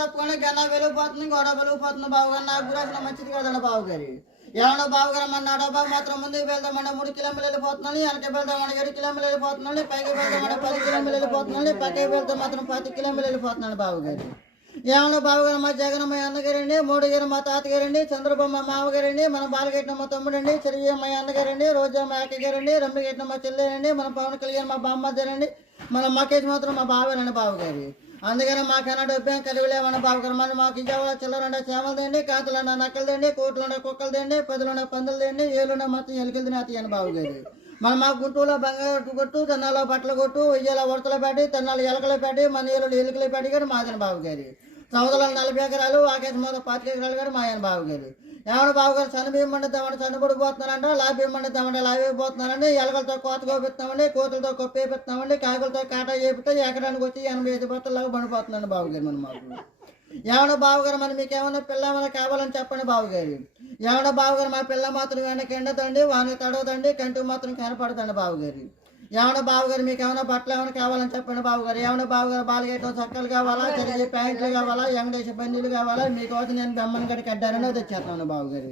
తప్పుకొని గన్న వెలిగిపోతుంది, గొడవ వెలిగిపోతుంది బావగారు. నాకు గురాసిన మంచిది కదండి బావగారు. ఏమన్నా బావగారు మన నడబాబు మాత్రం ముందుకు వెళ్దామని 3 కిలోమీటర్లు వెళ్ళిపోతున్నాను, వెనక వెళ్దామని 7 కిలోమీటర్లు వెళ్ళిపోతున్నాను, పైకి వెళ్దామని 10 కిలోమీటర్లు వెళ్ళిపోతున్నాను, పక్కకి వెళ్తే మాత్రం 10 కిలోమీటర్లు వెళ్ళిపోతున్నాను బావగారు. ఏమన్నా బావగారు మా జగన్ మా అన్నగారండి, 3 గారు మా తాతగారండి, చంద్రబాబు మా మామగారండి, మన బాలగెట్టిన మా తమ్ముడండి, చిరంజీవి మా అన్నగారండి, రోజా మా అక్కగారండి, రమ్మిగెట్టిన మా చెల్లెనండి, మన పవన్ కళ్యాణ్ మా బామ్మగారండి, మన మకేష్ మాత్రం మా బావేనండి బావగారు. అందుకని మాకన్నా డబ్బేం కలిగిలేమన్న బావగారు. మన మాకు ఇజావా చిల్లరండ చేమలదండి, కాతులుండ నక్కలదండి, కోట్లుండ కుక్కలదండి, 10 పందులదండి, 7 మొత్తం ఎలుకలది నాతీయని బావగారు. మన మా గుంటూరులో బంగారు కొట్టు, తెన్నాలో బట్టలు కొట్టు, ఉయ్యాల ఉడతలు పెట్టి, తెన్నాలు ఎలకలు పెట్టి, మన ఏళ్ళు ఎలుకలు పెట్టి కానీ మాదని బావగారు. సముద్రాలు 40 ఎకరాలు, ఆకాశ మొత్తం 25 ఎకరాలు కానీ మా ఆయన బావగారు. ఏమన్నా బావగారు చనిబియ్యం పండిద్దామంటే చనిపడిపోతున్నారంట, లాభ్యం పండిద్దామంటే లాభైపోతున్నారండి, ఎలకలతో కోత కోపిస్తామండి, కోతులతో కొప్పేపిస్తామండి, కాకులతో కాటా చేపిస్తే ఎకరానికి వచ్చి 85 బట్టలాగా పండిపోతుందండి బావగారు. మన మాకు ఏమన్నా బావగారు మరి మీకు ఏమన్నా పిల్ల ఏమైనా కావాలని చెప్పండి బావగారు. ఏమన్నా బావగారు మా పిల్ల మాత్రం వెనక ఎండతండి, వానికి తడవదండి, కంటికి మాత్రం కనపడతండి బావగారు. ఏమన్నా బావగారు మీకు ఏమైనా బట్టలు ఏమైనా కావాలని చెప్పండి బావగారు. ఏమన్నా బావగారు బాలగేయటం చక్కలు కావాలా, చెరిగే ప్యాంట్లు కావాలా, ఎంగడేసి బందీలు కావాలా, మీకోసం నేను బెమ్మని గడి కడ్డారని తెచ్చేస్తాను బావగారు.